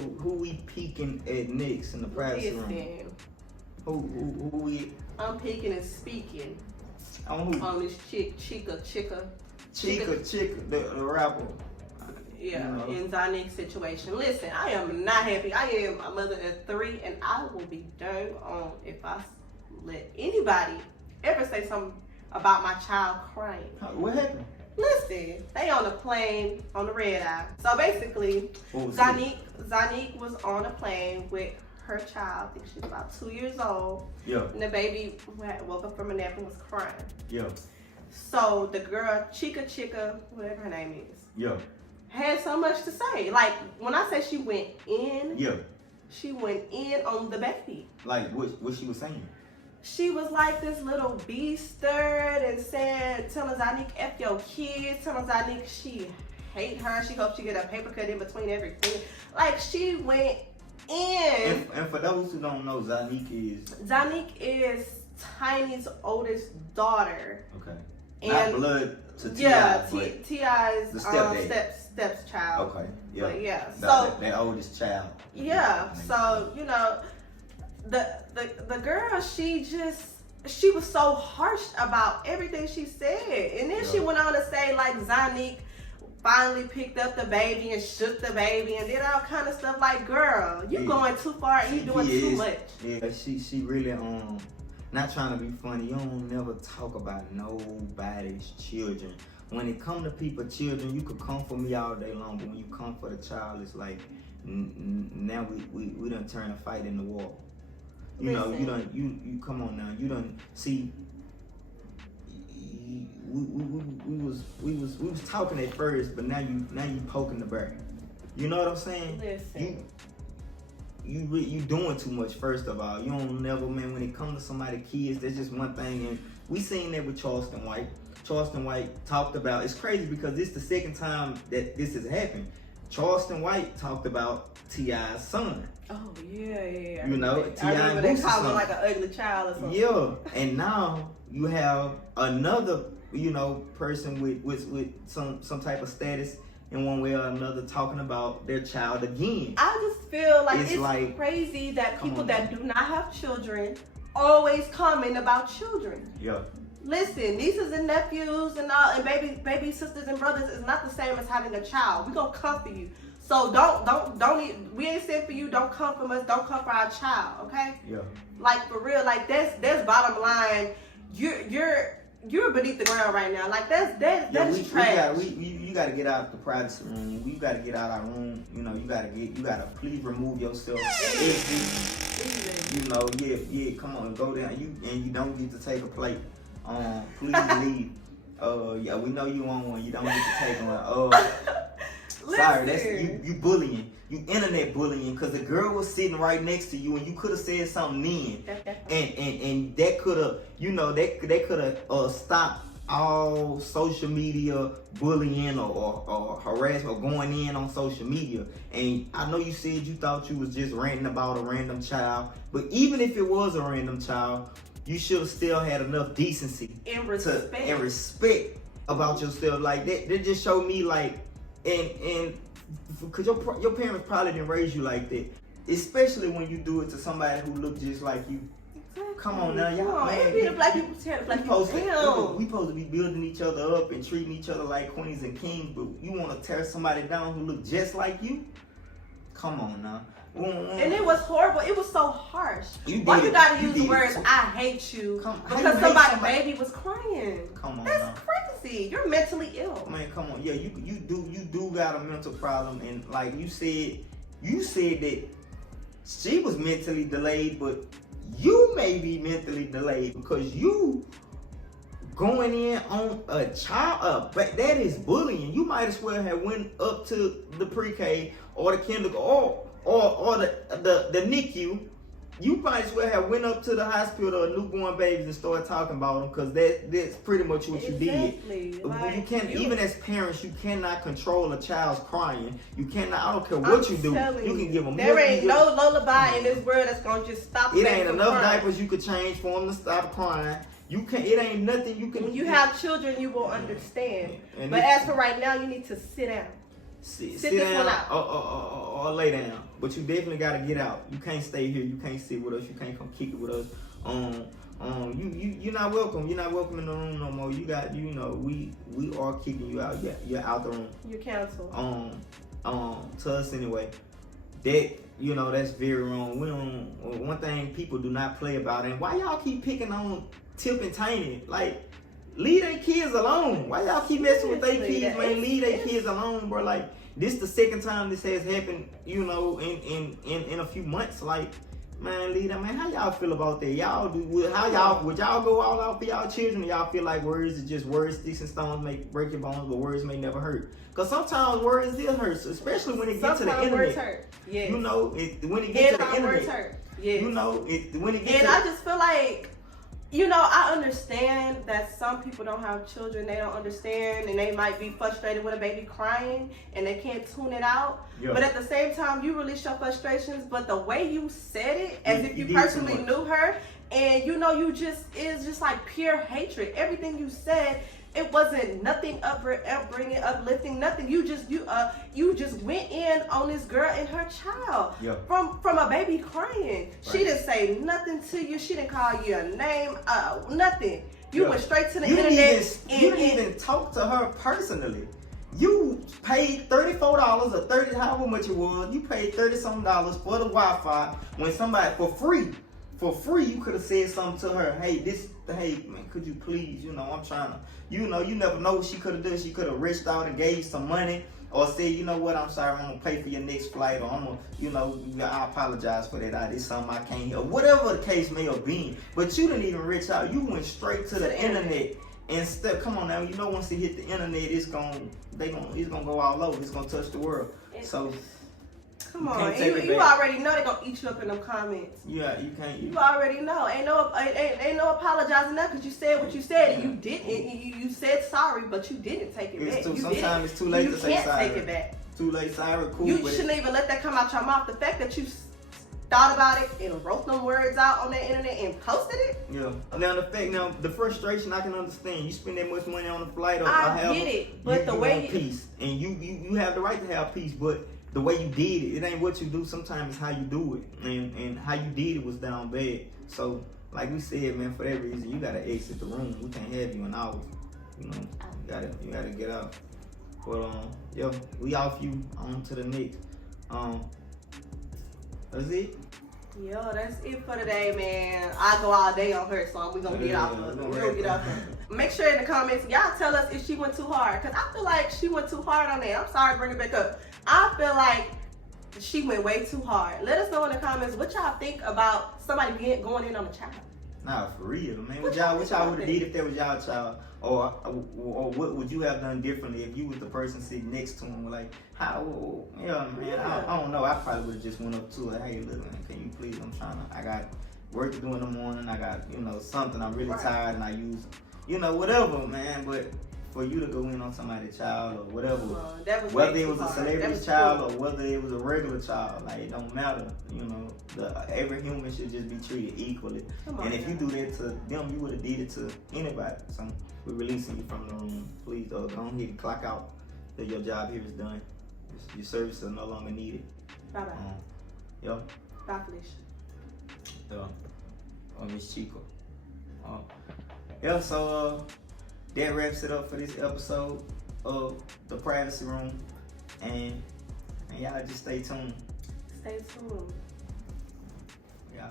who we peeking at next in the privacy room? Who we? I'm peeking and speaking. On who? On this Chika, the rapper. Yeah, you know. in ZONNIQUE situation. Listen, I am not happy. I am a mother of 3, and I will be done on if I let anybody ever say something about my child crying. What happened? Listen, they on a plane on the red eye. So basically, ZONNIQUE was on a plane with her child. I think she's about 2 years old. Yeah. And the baby woke up from a nap and was crying. Yeah. So the girl, Chika, whatever her name is. Yeah. Had so much to say. Like, when I say she went in, yeah, she went in on the baby. Like, what she was saying? She was like this little beaster and said, telling ZONNIQUE F your kids, telling ZONNIQUE she hate her, she hopes she get a paper cut in between everything. Like, she went in. And for those who don't know, ZONNIQUE is Tiny's oldest daughter. Okay. And not blood to T.I. Yeah, T.I.'s stepchild. Okay. Yeah. But yeah. So that oldest child. Yeah. So, you know, the girl, she was so harsh about everything she said. And then she went on to say, like, ZONNIQUE finally picked up the baby and shook the baby and did all kind of stuff. Like, girl, you going too far and you doing too much. Yeah, she really not trying to be funny. You don't never talk about nobody's children. When it come to people's children, you could come for me all day long, but when you come for the child, it's like now we done turn a fight into war. You know, you come on now. You done see. We was talking at first, but now you poking the bear. You know what I'm saying? Listen. You doing too much. First of all, you don't never, man. When it comes to somebody's kids, there's just one thing, and we seen that with Charleston White. Charleston White talked about. It's crazy because this is the second time that this has happened. Charleston White talked about T.I.'s son. Oh yeah. You know, I remember they called him like an ugly child or something. Yeah, and now you have another, person with some type of status in one way or another talking about their child again. I just feel like it's like, crazy that people that do not have children always comment about children. Yeah. Listen, nieces and nephews and all, and baby sisters and brothers is not the same as having a child. We gonna come for you. So don't we ain't said for you. Don't come from us. Don't come for our child. Okay? Yeah. Like, for real. Like, that's bottom line. You're beneath the ground right now. Like, that's trash. You gotta get out the privacy room. We gotta get out our room. You gotta please remove yourself. Come on, go down. You don't get to take a plate. Please leave. Yeah, we know you want one. You don't get to take one. Sorry, that's you bullying. You internet bullying, because the girl was sitting right next to you and you could have said something then. And that could have, that could have stopped all social media bullying or harassment or going in on social media. And I know you said you thought you was just ranting about a random child, but even if it was a random child, you should have still had enough decency and respect about yourself. Like that just showed me, like, and because your parents probably didn't raise you like that, especially when you do it to somebody who look just like you. Exactly. Come on now, y'all. Man, the black people tear the black people down. We supposed to be building each other up and treating each other like queens and kings, but you want to tear somebody down who look just like you? Come on now. And it was horrible. It was so harsh. Why you gotta use the words "I hate you" because somebody's baby was crying? Come on, that's crazy. You're mentally ill. Man, come on. Yeah, you do got a mental problem, and like you said that she was mentally delayed, but you may be mentally delayed because you going in on a child. But that is bullying. You might as well have went up to the pre-K or the kindergarten or the NICU. You might as well have went up to the hospital of newborn babies and started talking about them, because that's pretty much what you did. Like, you can't, even as parents, you cannot control a child's crying. You cannot. I don't care what you do. You can give them. There ain't no lullaby in this world that's gonna just stop. It ain't enough diapers you could change for them to stop crying. You can't. It ain't nothing you can. When you have children, you will understand. But as for right now, you need to sit down. Sit down or lay down. but you definitely gotta get out. You can't stay here. You can't sit with us. You can't come kick it with us. You're not welcome. You're not welcome in the room no more. You got, you know, we are kicking you out. You're out the room. You're canceled. To us anyway. That, you know, that's very wrong. We don't. One thing people do not play about, and why y'all keep picking on Tip and Tiny? Like, leave their kids alone. Why y'all keep messing with their kids, man? Leave their kids alone, bro. Like, this the second time this has happened, you know, in a few months. Like, man, leave them, man. How y'all feel about that? Y'all do, would y'all go all out for y'all children? Or y'all feel like words is just words, sticks and stones make break your bones, but words may never hurt. Cause sometimes words still hurt, especially when it gets to the internet. Words hurt. Yes. You know, when it gets to the internet. Words hurt. Yes. You know, when it gets and to I just feel like, you know, I understand that some people don't have children, they don't understand, and they might be frustrated with a baby crying, and they can't tune it out. Yeah. But at the same time, you release your frustrations, but the way you said it, as if you personally knew her, and you know, it's just like pure hatred. Everything you said, it wasn't nothing upbringing, uplifting, nothing. You just went in on this girl and her child. Yeah. From a baby crying. Right. She didn't say nothing to you. She didn't call you a name. Nothing. You went straight to the internet. You didn't even talk to her personally. You paid $34 or $30, however much it was. You paid $30-something for the Wi-Fi when somebody for free, you could have said something to her. Hey, man, could you please, you know, I'm trying to, you know, you never know what she could have done. She could have reached out and gave you some money, or said, you know what, I'm sorry, I'm gonna pay for your next flight, or I'm gonna, you know, I apologize for that. It's something I can't help. Whatever the case may have been. But you didn't even reach out. You went straight to the internet. Instead, come on now, you know, once it hit the internet, it's gonna go all over. It's gonna touch the world. So. Come on, you already know they're gonna eat you up in them comments. Yeah, you can't. You already know. Ain't no apologizing now, because you said what you said, and you didn't. You said sorry, but you didn't take it back. Sometimes it's too late to say sorry. You can't take it back. Too late, sorry, cool. You shouldn't even let that come out your mouth. The fact that you thought about it and wrote them words out on the internet and posted it. Yeah. Now the frustration I can understand. You spend that much money on a flight or I get it, but the way you want peace, and you have the right to have peace, but the way you did it ain't what you do. Sometimes it's how you do it, and how you did it was down bad. So, like we said, man, for that reason, you gotta exit the room. We can't have you in ours. You know, you gotta get out. But yo, we off you. On to the next. That's it. Yo, that's it for today, man. I go all day on her, so we're gonna get off of her. We're gonna get off of her. Make sure in the comments, y'all tell us if she went too hard, because I feel like she went too hard on that. I'm sorry to bring it back up. I feel like she went way too hard. Let us know in the comments what y'all think about somebody going in on a child. Nah, for real, man. What y'all would have did if that was y'all child? Or what would you have done differently if you was the person sitting next to him? Like, how, yeah, man, yeah. I don't know. I probably would have just went up to her, hey, look, man, can you please, I got work to do in the morning. I got, you know, something. I'm really tired and I use, you know, whatever, man. But for you to go in on somebody's child or whatever, whether it was a celebrity's child or whether it was a regular child, like, it don't matter. You know, every human should just be treated equally. And if you do that to them, you would have did it to anybody. So we're releasing you from the room. Please, go ahead and clock out. That your job here is done. Your services are no longer needed. Bye bye. Yo. Bye, Felicia. Miss Chika. Yeah, so that wraps it up for this episode of The Privacy Room. And y'all just stay tuned. Stay tuned. Yeah.